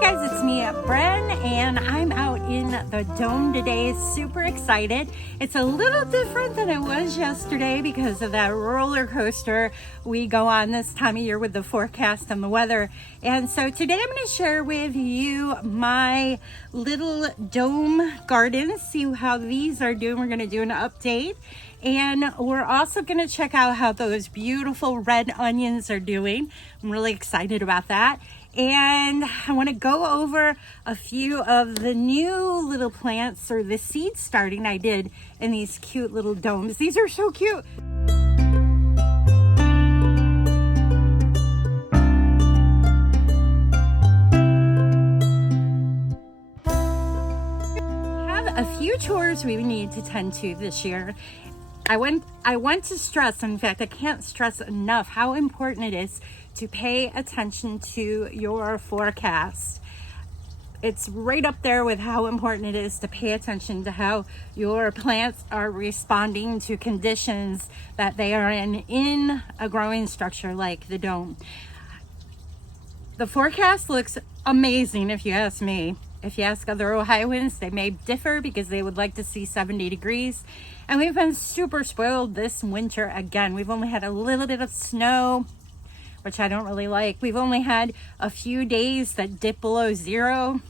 guys, it's me, Bren, and I'm out in the dome today. Super excited. It's a little different than it was yesterday because of that roller coaster we go on this time of year with the forecast and the weather. And so today I'm going to share with you my little dome gardens, see how these are doing. We're going to do an update. And we're also going to check out how those beautiful red onions are doing. I'm really excited about that. And I want to go over a few of the new little plants or the seed starting I did in these cute little domes. These are so cute. Have a few chores we need to tend to this year. I want to stress, in fact, I can't stress enough how important it is to pay attention to your forecast. It's right up there with how important it is to pay attention to how your plants are responding to conditions that they are in a growing structure like the dome. The forecast looks amazing if you ask me. If you ask other Ohioans, they may differ because they would like to see 70 degrees. And we've been super spoiled this winter again. We've only had a little bit of snow, which I don't really like. We've only had a few days that dip below zero.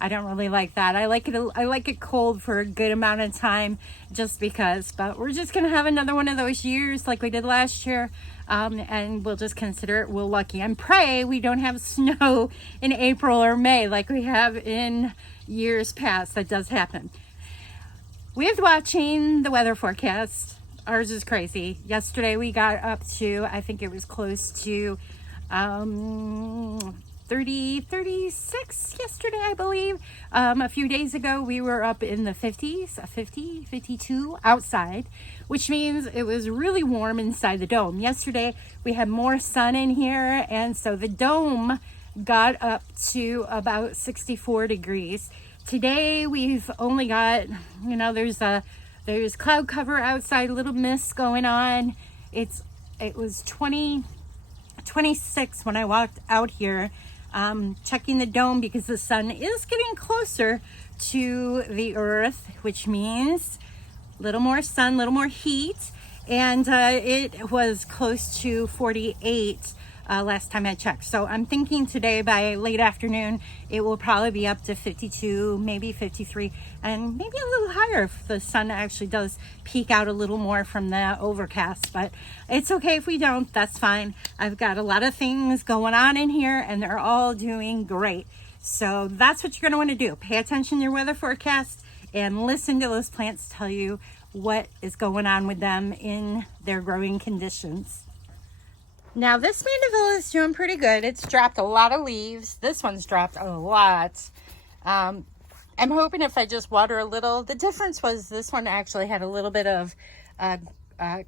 I don't really like that. I like it cold for a good amount of time just because, but we're just gonna have another one of those years like we did last year. And we'll just consider it we're lucky and pray we don't have snow in April or May like we have in years past. That does happen. With watching the weather forecast, ours is crazy. Yesterday we got up to, I think it was close to 36 yesterday, I believe. A few days ago we were up in the 50s, 50, 52 outside, which means it was really warm inside the dome. Yesterday we had more sun in here, and so the dome got up to about 64 degrees. Today we've only got, there's cloud cover outside, little mist going on. It was 26 when I walked out here, checking the dome because the sun is getting closer to the earth, which means a little more sun, a little more heat. And it was close to 48 last time I checked. So I'm thinking today by late afternoon, it will probably be up to 52, maybe 53, and maybe a little higher if the sun actually does peek out a little more from the overcast. But it's okay if we don't, that's fine. I've got a lot of things going on in here and they're all doing great. So that's what you're gonna wanna do. Pay attention to your weather forecast and listen to those plants tell you what is going on with them in their growing conditions. Now this mandevilla is doing pretty good. It's dropped a lot of leaves. This one's dropped a lot. I'm hoping if I just water a little. The difference was this one actually had a little bit of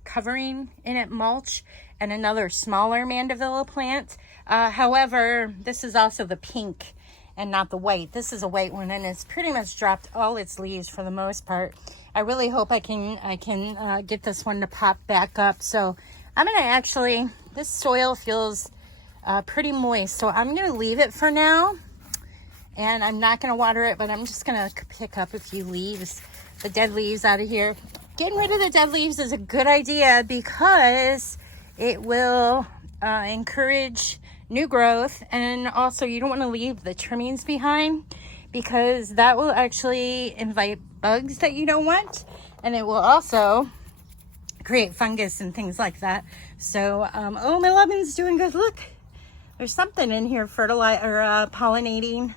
covering in it, mulch, and another smaller mandevilla plant. However, this is also the pink and not the white. This is a white one, and it's pretty much dropped all its leaves for the most part. I really hope I can get this one to pop back up. So I'm gonna actually, this soil feels pretty moist, so I'm gonna leave it for now, and I'm not gonna water it, but I'm just gonna pick up a few leaves, the dead leaves out of here. Getting rid of the dead leaves is a good idea because it will encourage new growth, and also you don't want to leave the trimmings behind because that will actually invite bugs that you don't want, and it will also create fungus and things like that. So oh, my lemon's doing good. Look, there's something in here pollinating,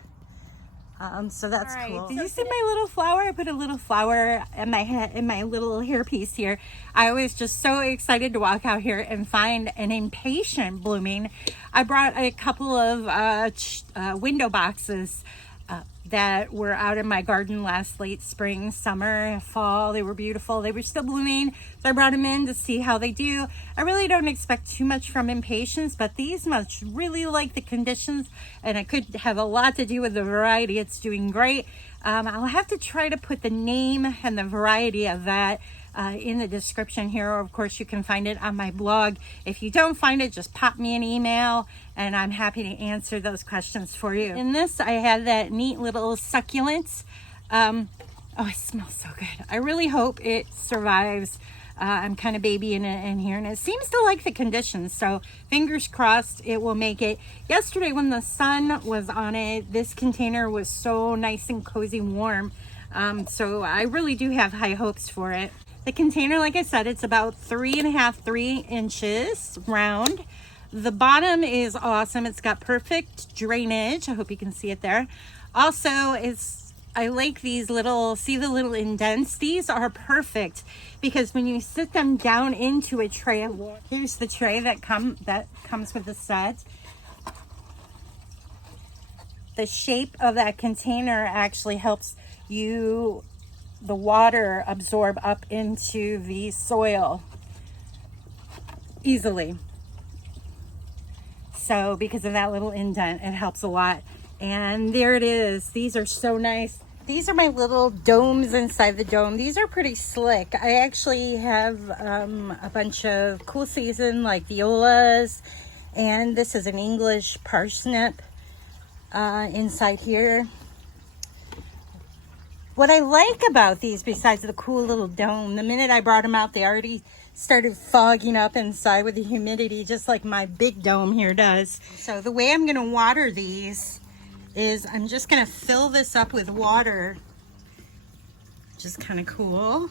so that's cool. Did you see my little flower? I put a little flower in my head, in my little hairpiece here. I was just so excited to walk out here and find an impatient blooming. I brought a couple of window boxes that were out in my garden last late spring, summer, fall. They were beautiful. They were still blooming. So I brought them in to see how they do. I really don't expect too much from impatiens, but these must really like the conditions, and it could have a lot to do with the variety. It's doing great. I'll have to try to put the name and the variety of that in the description here, or of course you can find it on my blog. If you don't find it, just pop me an email and I'm happy to answer those questions for you. In this, I have that neat little succulent. Oh, it smells so good. I really hope it survives. I'm kind of babying it in here, and it seems to like the conditions, so fingers crossed it will make it. Yesterday when the sun was on it, this container was so nice and cozy warm, so I really do have high hopes for it. The container, like I said, it's about 3 inches round. The bottom is awesome. It's got perfect drainage. I hope you can see it there. Also, I like these little, see the little indents? These are perfect because when you sit them down into a tray, here's the tray that comes with the set. The shape of that container actually helps the water absorb up into the soil easily. So because of that little indent, it helps a lot. And there it is. These are so nice. These are my little domes inside the dome. These are pretty slick. I actually have a bunch of cool season like violas, and this is an English parsnip inside here. What I like about these, besides the cool little dome, the minute I brought them out, they already started fogging up inside with the humidity, just like my big dome here does. So the way I'm gonna water these is I'm just gonna fill this up with water, which is kind of cool.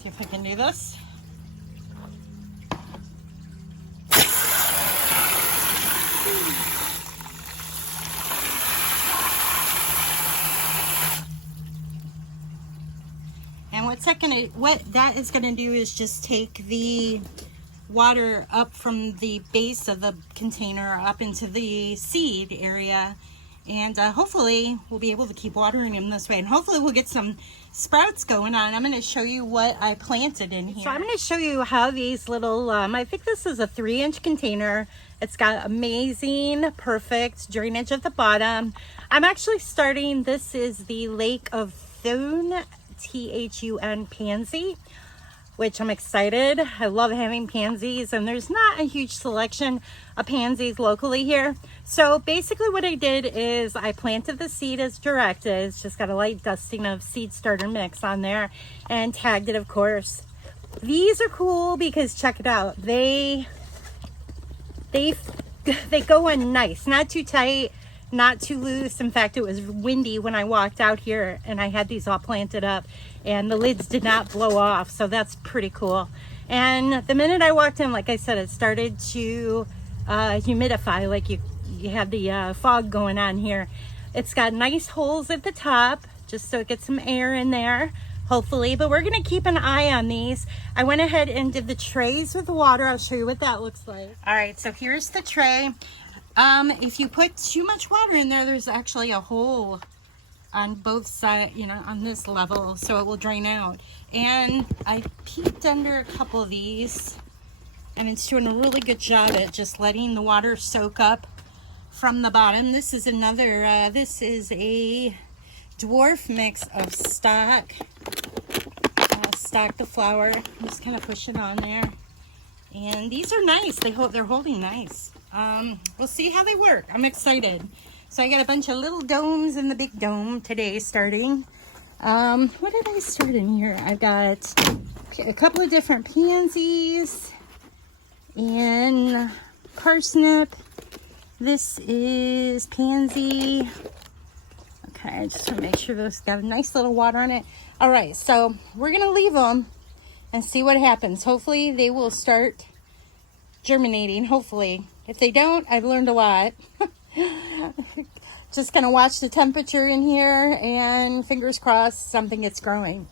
See if I can do this. And what that is gonna do is just take the water up from the base of the container up into the seed area. And hopefully we'll be able to keep watering them this way. And hopefully we'll get some sprouts going on. I'm going to show you what I planted in here. So I'm going to show you how these little, I think this is a 3-inch container. It's got amazing, perfect drainage at the bottom. I'm actually starting, this is the Lake of Thun, Thun Pansy, which I'm excited. I love having pansies, and there's not a huge selection of pansies locally here. So basically what I did is I planted the seed as directed. It's just got a light dusting of seed starter mix on there and tagged it, of course. These are cool because check it out. They go in nice, not too tight, not too loose. In fact, it was windy when I walked out here and I had these all planted up and the lids did not blow off, so that's pretty cool. And the minute I walked in, like I said, it started to humidify, like you have the fog going on here. It's got nice holes at the top just so it gets some air in there, hopefully, but we're gonna keep an eye on these. I went ahead and did the trays with the water. I'll show you what that looks like. All right, so here's the tray. If you put too much water in there, there's actually a hole on both sides, you know, on this level, so it will drain out. And I peeked under a couple of these, and it's doing a really good job at just letting the water soak up from the bottom. This is another, this is a dwarf mix of stock the flour. Just kind of push it on there. And these are nice. They're holding nice. We'll see how they work. I'm excited. So I got a bunch of little domes in the big dome today starting. What did I start in here? I've got a couple of different pansies and parsnip. This is pansy. Okay, I just want to make sure those got a nice little water on it. All right, so we're going to leave them and see what happens. Hopefully they will start germinating, hopefully. If they don't, I've learned a lot. Just gonna watch the temperature in here and fingers crossed something gets growing.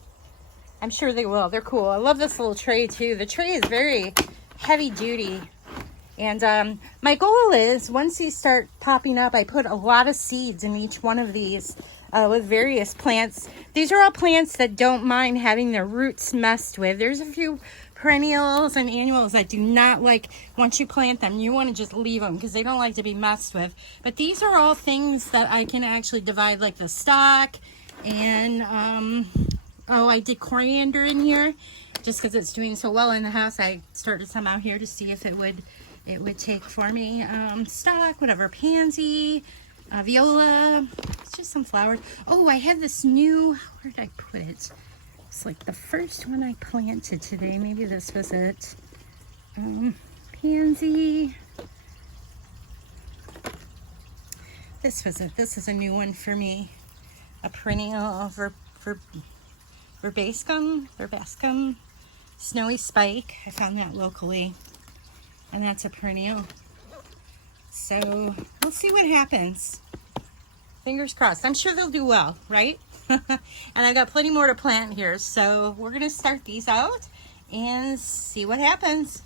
I'm sure they will. They're cool. I love this little tray too. The tray is very heavy duty. And my goal is once these start popping up, I put a lot of seeds in each one of these with various plants. These are all plants that don't mind having their roots messed with. There's a few perennials and annuals that do not like, once you plant them, you want to just leave them because they don't like to be messed with. But these are all things that I can actually divide, like the stock and Oh, I did coriander in here just because it's doing so well in the house. I started some out here to see if it would take for me. Stock, whatever, pansy, viola, it's just some flowers. Oh, I have this new, where did I put it? It's like the first one I planted today. Maybe this was it. Pansy. This was it. This is a new one for me. A perennial Verbascum, snowy spike. I found that locally. And that's a perennial. So we'll see what happens. Fingers crossed. I'm sure they'll do well, right? And I got plenty more to plant here. So we're going to start these out and see what happens.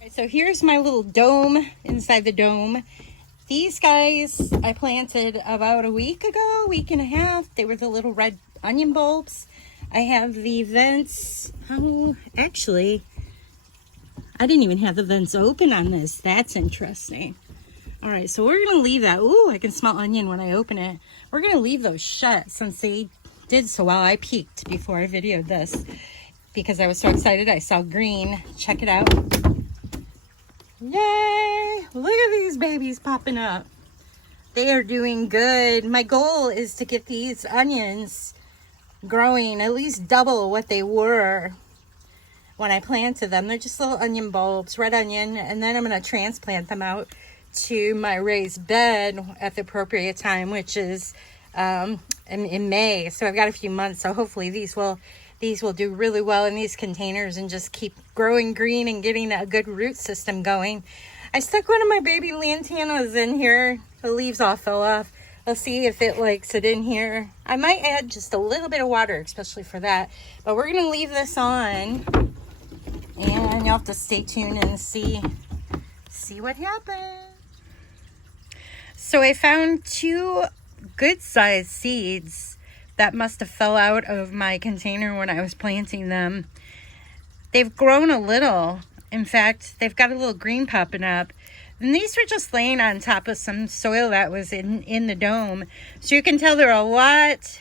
Okay, so here's my little dome inside the dome. These guys I planted about a week ago, week and a half. They were the little red onion bulbs. I have the vents. Oh, actually, I didn't even have the vents open on this. That's interesting. All right, so we're gonna leave that. Ooh, I can smell onion when I open it. We're gonna leave those shut since they did so well. I peeked before I videoed this because I was so excited. I saw green. Check it out. Yay! Look at these babies popping up. They are doing good. My goal is to get these onions growing at least double what they were when I planted them. They're just little onion bulbs, red onion, and then I'm going to transplant them out to my raised bed at the appropriate time, which is in May. So I've got a few months, so hopefully these will do really well in these containers and just keep growing green and getting a good root system going. I stuck one of my baby lantanas in here. The leaves all fell off. Let's see if it likes it in here. I might add just a little bit of water, especially for that. But we're going to leave this on. And you'll have to stay tuned and see what happens. So I found 2 good-sized seeds that must have fell out of my container when I was planting them. They've grown a little. In fact, they've got a little green popping up. And these were just laying on top of some soil that was in the dome. So you can tell they're a lot.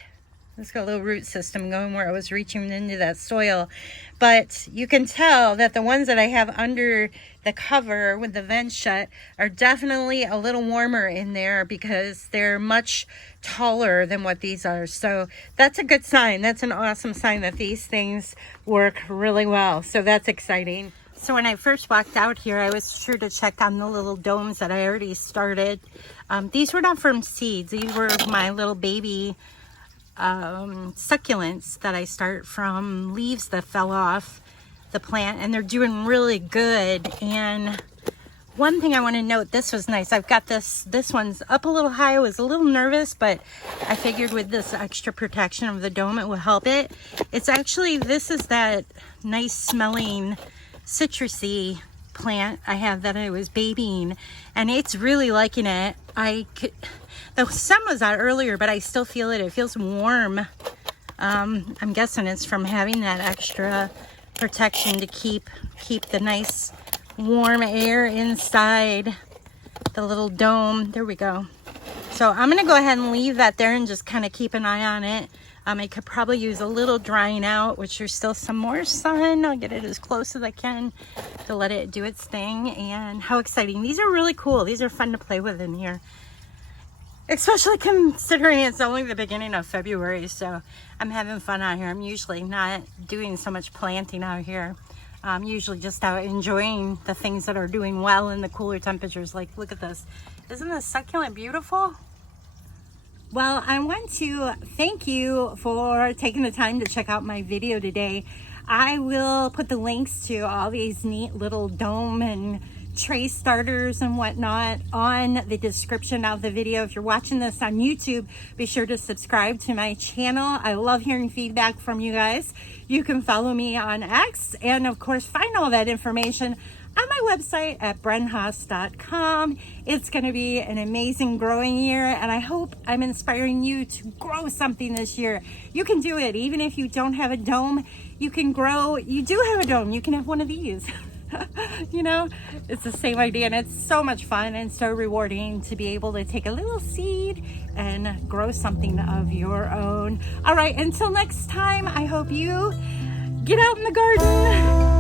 Let's got a little root system going where I was reaching into that soil. But you can tell that the ones that I have under the cover with the vent shut are definitely a little warmer in there because they're much taller than what these are. So that's a good sign. That's an awesome sign that these things work really well. So that's exciting. So when I first walked out here, I was sure to check on the little domes that I already started. These were not from seeds. These were my little baby succulents that I start from leaves that fell off the plant, and they're doing really good. And one thing I want to note, this was nice. I've got this one's up a little high. I was a little nervous, but I figured with this extra protection of the dome, it will help it. It's actually, this is that nice smelling citrusy plant I have that I was babying, and it's really liking it. The sun was out earlier, but I still feel it. It feels warm. I'm guessing it's from having that extra protection to keep the nice warm air inside the little dome. There we go. So I'm gonna go ahead and leave that there and just kind of keep an eye on it. I could probably use a little drying out, which there's still some more sun. I'll get it as close as I can to let it do its thing. And how exciting. These are really cool. These are fun to play with in here. Especially considering it's only the beginning of February, so I'm having fun out here. I'm usually not doing so much planting out here. I'm usually just out enjoying the things that are doing well in the cooler temperatures. Like, look at this. Isn't this succulent beautiful? Well, I want to thank you for taking the time to check out my video today. I will put the links to all these neat little dome and tray starters and whatnot on the description of the video. If you're watching this on YouTube, be sure to subscribe to my channel. I love hearing feedback from you guys. You can follow me on X and of course find all that information on my website at brenhaas.com. It's going to be an amazing growing year, and I hope I'm inspiring you to grow something this year. You can do it. Even if you don't have a dome, you can grow. You do have a dome. You can have one of these. You know, it's the same idea, and it's so much fun and so rewarding to be able to take a little seed and grow something of your own. All right, until next time, I hope you get out in the garden